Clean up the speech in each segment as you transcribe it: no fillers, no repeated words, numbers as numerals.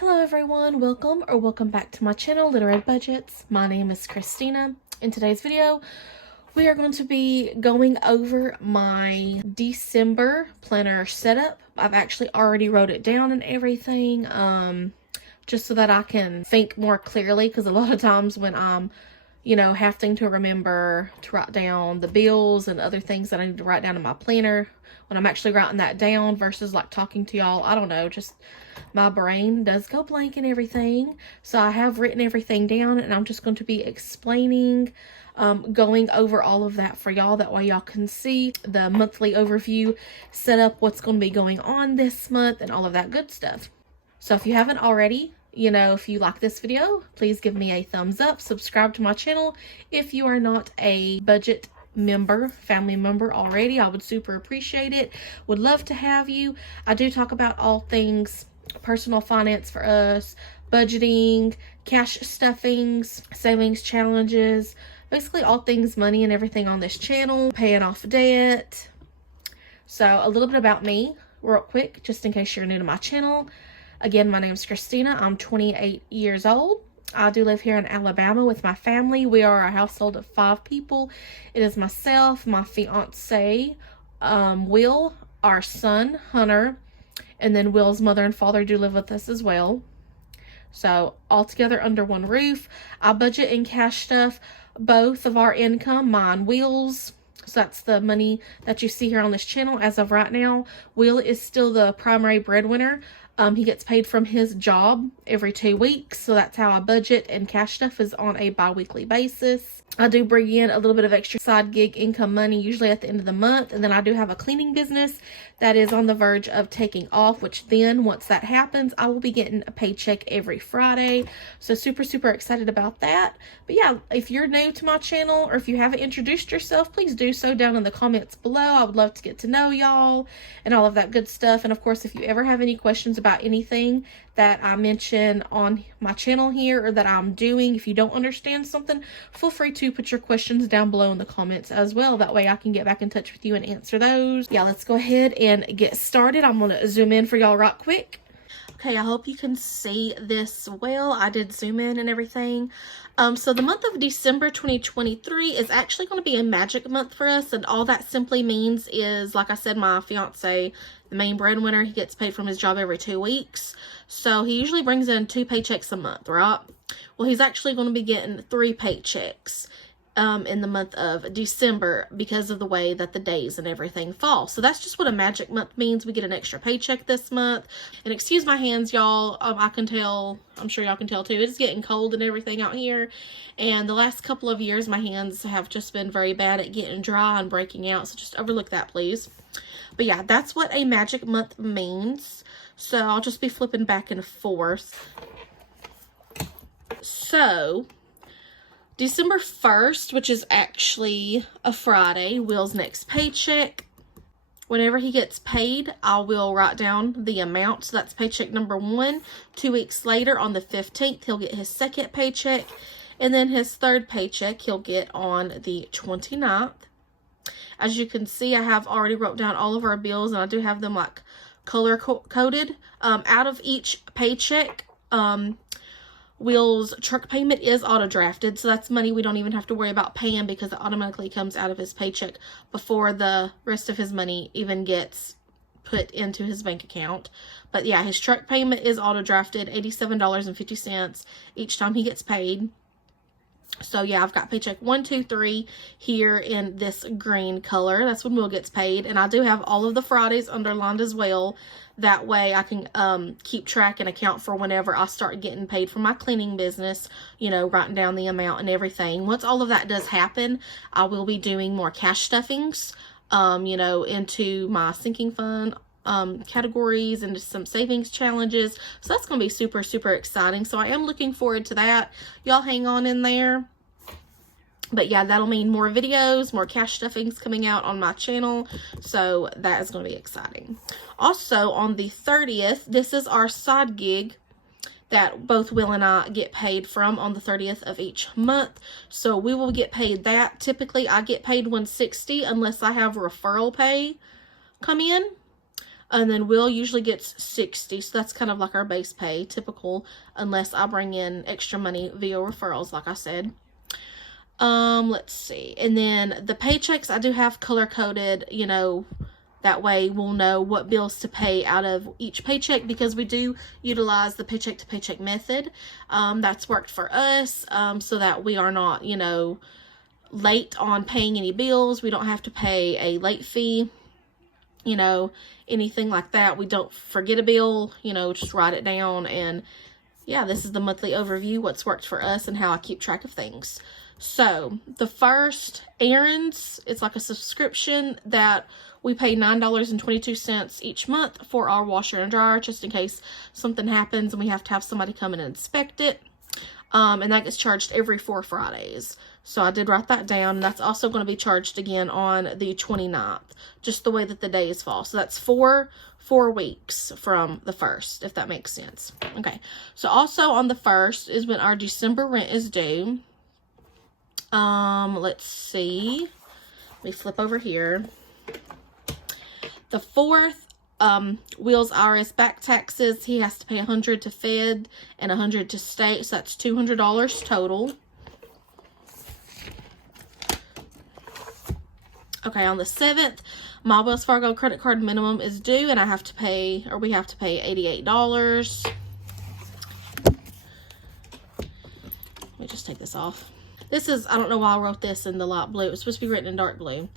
Hello everyone, welcome back to my channel, Little Red Budgets. My name is Christina. In today's video, we are going to be going over my December planner setup. I've actually already wrote it down and everything, just so that I can think more clearly, because a lot of times when I'm having to remember to write down the bills and other things that I need to write down in my planner, when I'm actually writing that down versus like talking to y'all, I don't know, just my brain does go blank and everything. So I have written everything down and I'm just going to be explaining, going over all of that for y'all. That way y'all can see the monthly overview, set up what's going to be going on this month and all of that good stuff. So if you haven't already, if you like this video, please give me a thumbs up, subscribe to my channel. If you are not a budget family member already, I would super appreciate it. Would love to have you. I do talk about all things personal finance for us, budgeting, cash stuffings, savings challenges, basically all things money and everything on this channel, paying off debt. So a little bit about me real quick, just in case you're new to my channel. Again, my name is Christina. I'm 28 years old. I do live here in Alabama with my family. We are a household of 5 people. It is myself, my fiance, Will, our son, Hunter, and then Will's mother and father do live with us as well. So all together under one roof. I budget and cash stuff both of our income, mine, Will's. So that's the money that you see here on this channel as of right now. Will is still the primary breadwinner. He gets paid from his job every 2 weeks. So that's how I budget, and cash stuff is on a bi-weekly basis. I do bring in a little bit of extra side gig income money usually at the end of the month. And then I do have a cleaning business that is on the verge of taking off, which then once that happens, I will be getting a paycheck every Friday. So super, super excited about that. But yeah, if you're new to my channel or if you haven't introduced yourself, please do so down in the comments below. I would love to get to know y'all and all of that good stuff. And of course, if you ever have any questions about anything that I mention on my channel here or that I'm doing, if you don't understand something, feel free to put your questions down below in the comments as well. That way I can get back in touch with you and answer those. Yeah, let's go ahead and get started. I'm going to zoom in for y'all right quick. Okay, I hope you can see this well. I did zoom in and everything. So the month of December 2023 is actually going to be a magic month for us. And all that simply means is, like I said, my fiance, the main breadwinner, he gets paid from his job every 2 weeks. So he usually brings in 2 paychecks a month, right? Well, he's actually going to be getting 3 paychecks in the month of December because of the way that the days and everything fall. So that's just what a magic month means. We get an extra paycheck this month. And excuse my hands, y'all. I can tell, I'm sure y'all can tell too, it's getting cold and everything out here. And the last couple of years, my hands have just been very bad at getting dry and breaking out. So just overlook that, please. But yeah, that's what a magic month means. So I'll just be flipping back and forth. So December 1st, which is actually a Friday, Will's next paycheck. Whenever he gets paid, I will write down the amount. So that's paycheck number 1. 2 weeks later, on the 15th, he'll get his second paycheck. And then his third paycheck he'll get on the 29th. As you can see, I have already wrote down all of our bills, and I do have them like color coded. Out of each paycheck, Will's truck payment is auto drafted, so that's money we don't even have to worry about paying because it automatically comes out of his paycheck before the rest of his money even gets put into his bank account. But yeah, his truck payment is auto drafted, $87.50 each time he gets paid. So yeah, I've got paycheck 1, 2, 3 here in this green color. That's when Will gets paid. And I do have all of the Fridays underlined as well. That way I can keep track and account for whenever I start getting paid for my cleaning business, writing down the amount and everything. Once all of that does happen, I will be doing more cash stuffings, into my sinking fund categories and some savings challenges. So that's going to be super, super exciting. So I am looking forward to that. Y'all hang on in there. But yeah, that'll mean more videos, more cash stuffings coming out on my channel. So that is going to be exciting. Also on the 30th, this is our side gig that both Will and I get paid from on the 30th of each month. So we will get paid that. Typically I get paid $160 unless I have referral pay come in. And then Will usually gets 60, so that's kind of like our base pay, typical, unless I bring in extra money via referrals, like I said. Let's see. And then the paychecks I do have color coded, you know, that way we'll know what bills to pay out of each paycheck, because we do utilize the paycheck to paycheck method. That's worked for us, so that we are not, you know, late on paying any bills. We don't have to pay a late fee, you know, anything like that. We don't forget a bill, you know, just write it down. And yeah, this is the monthly overview, what's worked for us and how I keep track of things. So the first, errands, it's like a subscription that we pay $9.22 each month for our washer and dryer, just in case something happens and we have to have somebody come in and inspect it. And that gets charged every 4 Fridays. So I did write that down. And that's also going to be charged again on the 29th, just the way that the days fall. So that's 4 weeks from the 1st, if that makes sense. Okay. So also on the 1st is when our December rent is due. Let's see. Let me flip over here. The 4th, Will's IRS back taxes, he has to pay $100 to Fed and $100 to state, so that's $200 total. Okay, on the 7th, my Wells Fargo credit card minimum is due, and I have to pay, or we have to pay $88. Let me just take this off. This is, I don't know why I wrote this in the light blue. It's supposed to be written in dark blue.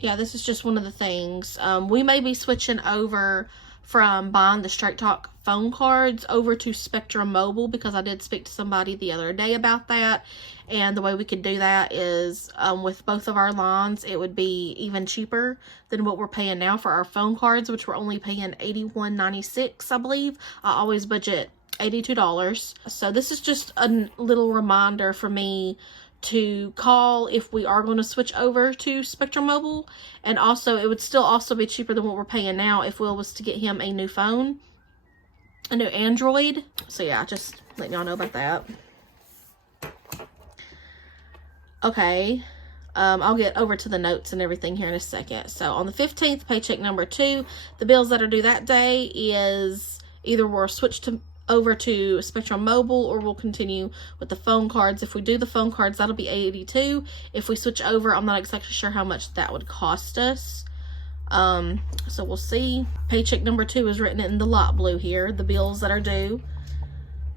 Yeah, this is just one of the things. We may be switching over from buying the Straight Talk phone cards over to Spectrum Mobile, because I did speak to somebody the other day about that. And the way we could do that is with both of our lines, it would be even cheaper than what we're paying now for our phone cards, which we're only paying $81.96, I believe. I always budget $82. So this is just a little reminder for me to call if we are going to switch over to Spectrum Mobile. And also, it would still also be cheaper than what we're paying now if Will was to get him a new phone, a new Android. So yeah, just letting y'all know about that. Okay, I'll get over to the notes and everything here in a second. So on the 15th, paycheck number 2, the bills that are due that day is either we're switched over to Spectrum Mobile, or we'll continue with the phone cards. If we do the phone cards, that'll be $82. If we switch over, I'm not exactly sure how much that would cost us. So we'll see. Paycheck number 2 is written in the light blue here, the bills that are due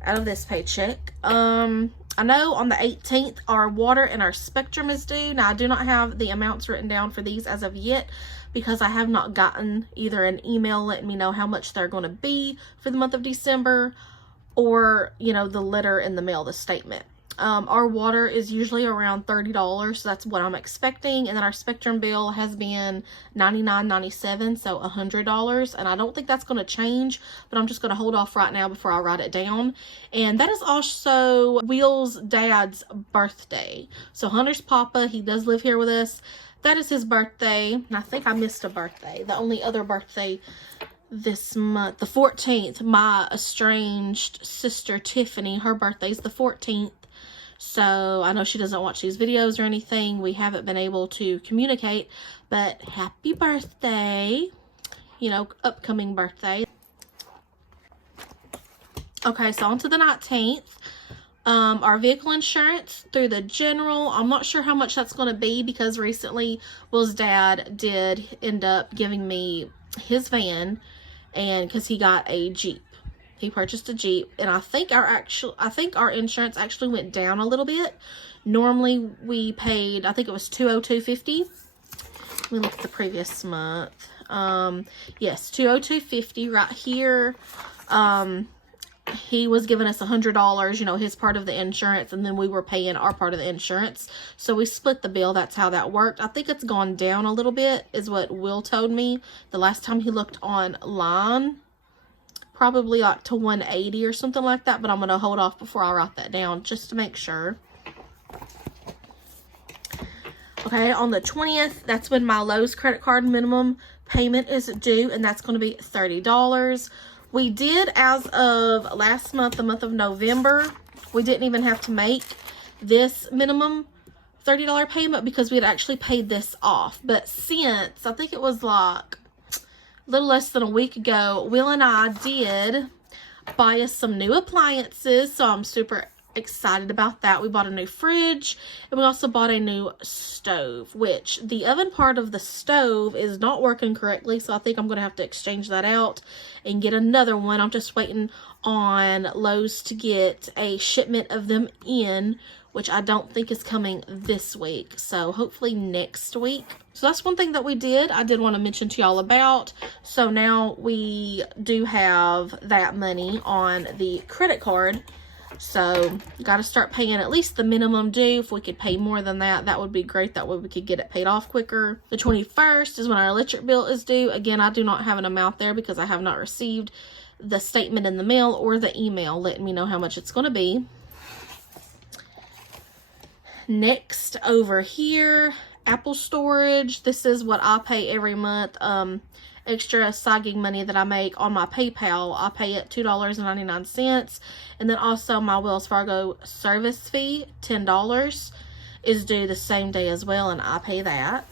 out of this paycheck. I know on the 18th, our water and our Spectrum is due. Now, I do not have the amounts written down for these as of yet, because I have not gotten either an email letting me know how much they're going to be for the month of December, or, you know, the letter in the mail, the statement. Our water is usually around $30, so that's what I'm expecting. And then our Spectrum bill has been $99.97, so $100. And I don't think that's going to change, but I'm just going to hold off right now before I write it down. And that is also Will's dad's birthday. So Hunter's papa, he does live here with us. That is his birthday. And I think I missed a birthday. The only other birthday this month, the 14th, my estranged sister Tiffany, her birthday's the 14th. So I know she doesn't watch these videos or anything. We haven't been able to communicate, but happy birthday, you know, upcoming birthday. Okay, so on to the 19th. Our vehicle insurance through the general, I'm not sure how much that's going to be, because recently Will's dad did end up giving me his van, and because he got a Jeep. He purchased a Jeep, and I think our insurance actually went down a little bit. Normally we paid, I think it was $202.50. Let me look at the previous month. Yes, $202.50 right here. He was giving us $100, you know, his part of the insurance, and then we were paying our part of the insurance. So we split the bill. That's how that worked. I think it's gone down a little bit, is what Will told me the last time he looked online. Probably like to 180 or something like that, but I'm going to hold off before I write that down just to make sure. Okay, on the 20th, that's when my Lowe's credit card minimum payment is due, and that's going to be $30. We did, as of last month, the month of November, we didn't even have to make this minimum $30 payment because we had actually paid this off. But since, I think it was like a little less than a week ago, Will and I did buy us some new appliances, so I'm super excited about that. We bought a new fridge, and we also bought a new stove, which the oven part of the stove is not working correctly, so I think I'm going to have to exchange that out and get another one. I'm just waiting on Lowe's to get a shipment of them in, which I don't think is coming this week, so hopefully next week. So that's one thing that we did. I did want to mention to y'all about. So now we do have that money on the credit card. So got to start paying at least the minimum due. If we could pay more than that, that would be great. That way we could get it paid off quicker. The 21st is when our electric bill is due. Again, I do not have an amount there because I have not received the statement in the mail or the email letting me know how much it's going to be. Next, over here, Apple storage. This is what I pay every month. Extra side gig money that I make on my PayPal. I pay it $2.99. And then also my Wells Fargo service fee, $10, is due the same day as well, and I pay that.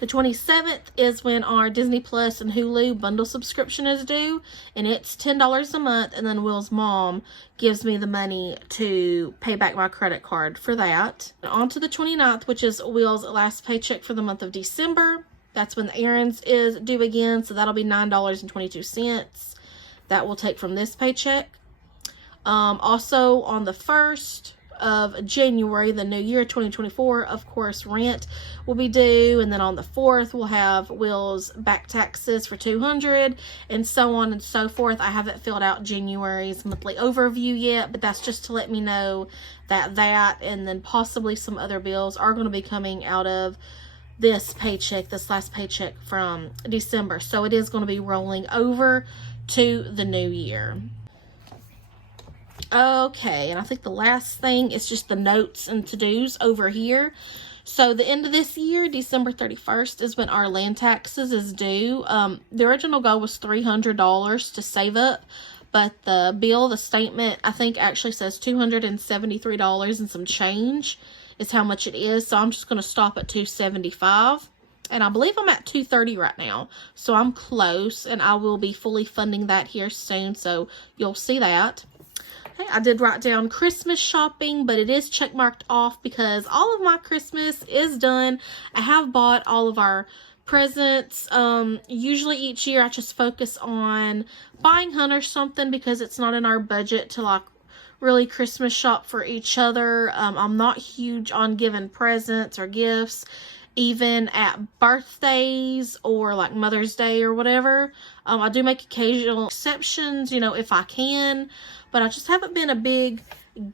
The 27th is when our Disney Plus and Hulu bundle subscription is due, and it's $10 a month, and then Will's mom gives me the money to pay back my credit card for that. And on to the 29th, which is Will's last paycheck for the month of December. That's when the errands is due again, so that'll be $9.22. That will take from this paycheck. Also on the 1st of January, the new year 2024, of course, rent will be due, and then on the 4th we'll have Will's back taxes for $200, and so on and so forth. I haven't filled out January's monthly overview yet, but that's just to let me know that and then possibly some other bills are going to be coming out of this paycheck, this last paycheck from December. So it is going to be rolling over to the new year. Okay, and I think the last thing is just the notes and to-dos over here. So the end of this year, December 31st, is when our land taxes is due. The original goal was $300 to save up, but the bill, the statement, I think actually says $273 and some change is how much it is. So I'm just going to stop at $275. And I believe I'm at $230 right now. So I'm close, and I will be fully funding that here soon. So you'll see that. Okay, I did write down Christmas shopping, but it is checkmarked off because all of my Christmas is done. I have bought all of our presents. Usually each year I just focus on buying Hunter something because it's not in our budget to like really Christmas shop for each other. I'm not huge on giving presents or gifts, even at birthdays or like Mother's Day or whatever. I do make occasional exceptions, you know, if I can, but I just haven't been a big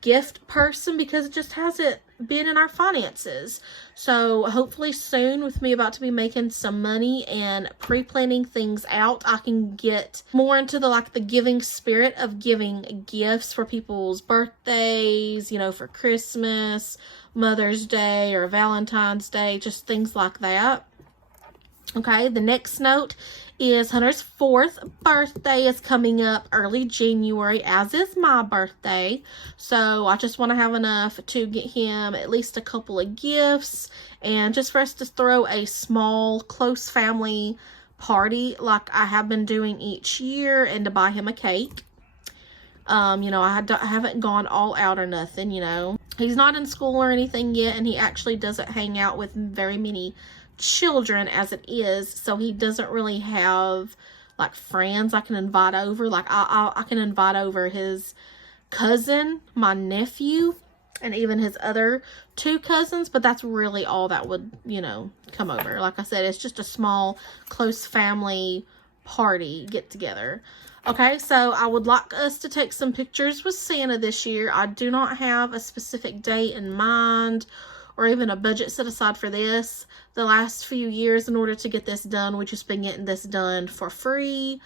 gift person because it just hasn't been in our finances. So hopefully soon, with me about to be making some money and pre-planning things out, I can get more into the giving spirit of giving gifts for people's birthdays, you know, for Christmas, Mother's Day, or Valentine's Day, just things like that. Okay, the next note is Hunter's 4th birthday is coming up early January, as is my birthday. So I just want to have enough to get him at least a couple of gifts, and just for us to throw a small, close family party like I have been doing each year, and to buy him a cake. You know, I haven't gone all out or nothing, you know. He's not in school or anything yet, and he actually doesn't hang out with very many children as it is, so he doesn't really have like friends I can invite over. Like I can invite over his cousin, my nephew, and even his other 2 cousins, but that's really all that would, you know, come over. Like I said, it's just a small, close family party get together. Okay, so I would like us to take some pictures with Santa this year. I do not have a specific date in mind or even a budget set aside for this. The last few years, in order to get this done, we've just been getting this done for free.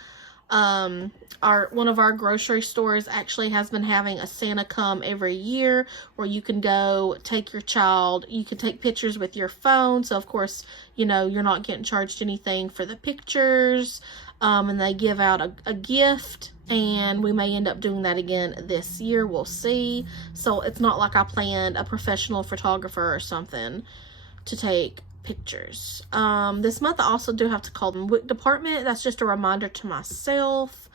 One of our grocery stores actually has been having a Santa come every year, where you can go take your child, you can take pictures with your phone. So of course, you know, you're not getting charged anything for the pictures. And they give out a gift, and we may end up doing that again this year. We'll see. So it's not like I planned a professional photographer or something to take pictures. This month I also do have to call the WIC department. That's just a reminder to myself.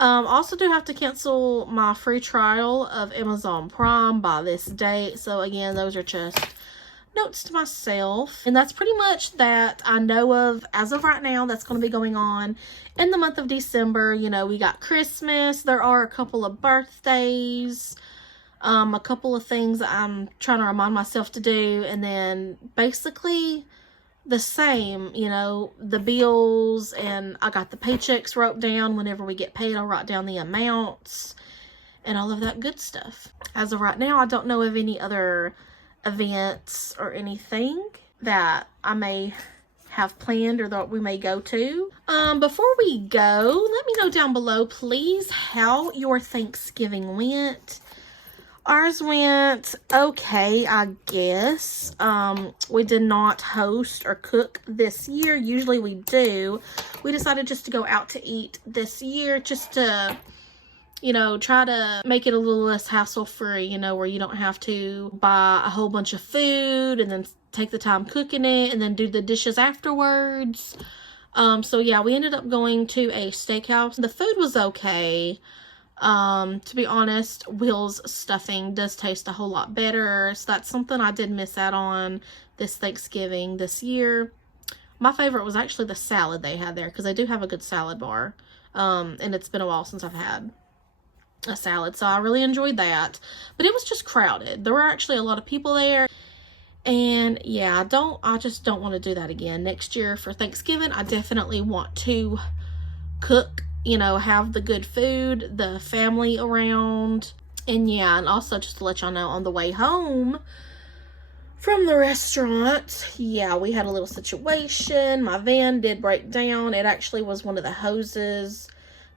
Also do have to cancel my free trial of Amazon Prime by this date. So again, those are just notes to myself. And that's pretty much that I know of as of right now that's going to be going on in the month of December. You know, we got Christmas. There are a couple of birthdays. A couple of things I'm trying to remind myself to do. And then basically the same, you know, the bills, and I got the paychecks wrote down. Whenever we get paid, I'll write down the amounts and all of that good stuff. As of right now, I don't know of any other events or anything that I may have planned or that we may go to. Before we go, let me know down below, please, how your Thanksgiving went. Ours went okay, I guess. We did not host or cook this year. Usually we do. We decided just to go out to eat this year, just to, you know, try to make it a little less hassle-free, you know, where you don't have to buy a whole bunch of food and then take the time cooking it and then do the dishes afterwards. So yeah, we ended up going to a steakhouse. The food was okay. To be honest, Will's stuffing does taste a whole lot better, so that's something I did miss out on this Thanksgiving this year. My favorite was actually the salad they had there, because they do have a good salad bar, and it's been a while since I've had a salad, so I really enjoyed that. But it was just crowded. There were actually a lot of people there, and yeah, I just don't want to do that again. Next year for Thanksgiving, I definitely want to cook, you know, have the good food, the family around. And yeah, and also just to let y'all know, on the way home from the restaurant, yeah, we had a little situation. My van did break down. It actually was one of the hoses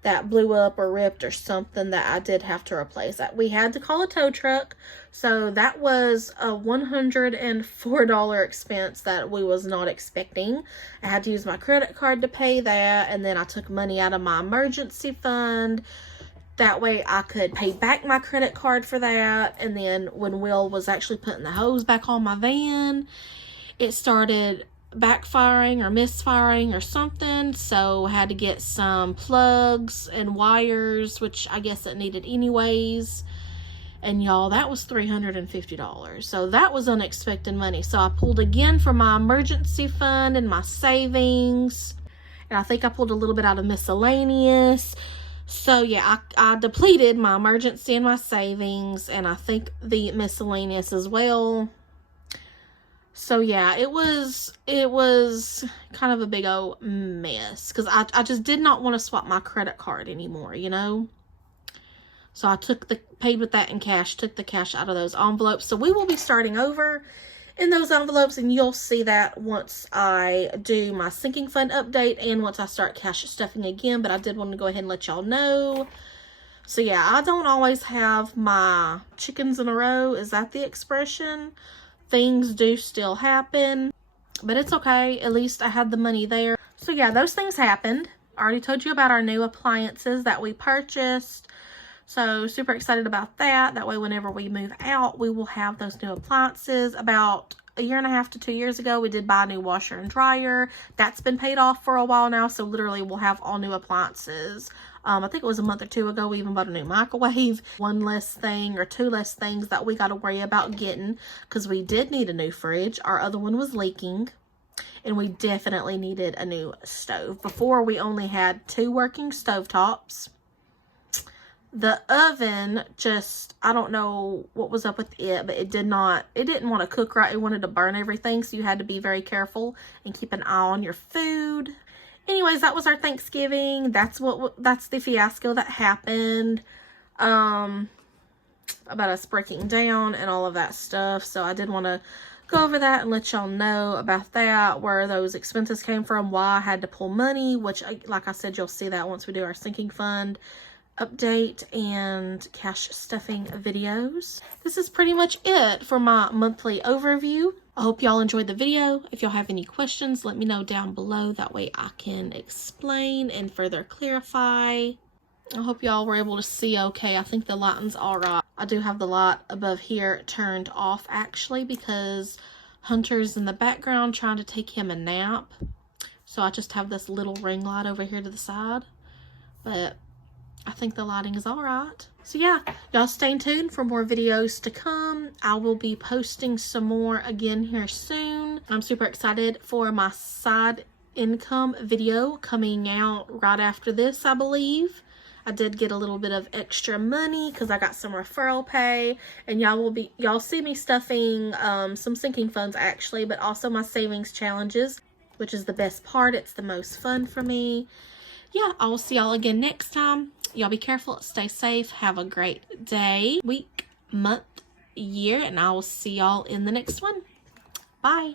that blew up or ripped or something that I did have to replace. That we had to call a tow truck, so that was a $104 expense that we was not expecting. I had to use my credit card to pay that, and then I took money out of my emergency fund. That way I could pay back my credit card for that. And then when Will was actually putting the hose back on my van, it started backfiring or misfiring or something, so I had to get some plugs and wires, which I guess it needed anyways. And y'all, that was $350, so that was unexpected money. So I pulled again from my emergency fund and my savings, and I think I pulled a little bit out of miscellaneous. So yeah, I depleted my emergency and my savings, and I think the miscellaneous as well. So yeah, it was kind of a big old mess, because I just did not want to swap my credit card anymore, you know. So I paid with that in cash, took the cash out of those envelopes. So we will be starting over in those envelopes, and you'll see that once I do my sinking fund update and once I start cash stuffing again. But I did want to go ahead and let y'all know. So yeah, I don't always have my chickens in a row. Is that the expression? Things do still happen, but it's okay. At least I had the money there. So yeah, those things happened. I already told you about our new appliances that we purchased. So super excited about that. That way, whenever we move out, we will have those new appliances. About a year and a half to 2 years ago, we did buy a new washer and dryer. That's been paid off for a while now. So literally we'll have all new appliances. I think it was a month or two ago, we even bought a new microwave. One less thing or two less things that we got to worry about getting, because we did need a new fridge. Our other one was leaking, and we definitely needed a new stove. Before, we only had 2 working stovetops. The oven just, I don't know what was up with it, but it didn't want to cook right. It wanted to burn everything, so you had to be very careful and keep an eye on your food. Anyways, that was our Thanksgiving. That's the fiasco that happened, about us breaking down and all of that stuff. So I did want to go over that and let y'all know about that, where those expenses came from, why I had to pull money, which, like I said, you'll see that once we do our sinking fund update and cash stuffing videos. This is pretty much it for my monthly overview. I hope y'all enjoyed the video. If y'all have any questions, let me know down below. That way I can explain and further clarify. I hope y'all were able to see okay. I think the lighting's all right. I do have the light above here turned off actually, because Hunter's in the background trying to take him a nap. So I just have this little ring light over here to the side. But I think the lighting is all right. So yeah, y'all stay tuned for more videos to come. I will be posting some more again here soon. I'm super excited for my side income video coming out right after this, I believe. I did get a little bit of extra money because I got some referral pay, and y'all see me stuffing some sinking funds actually, but also my savings challenges, which is the best part. It's the most fun for me. Yeah, I will see y'all again next time. Y'all be careful, stay safe, have a great day, week, month, year, and I will see y'all in the next one. Bye.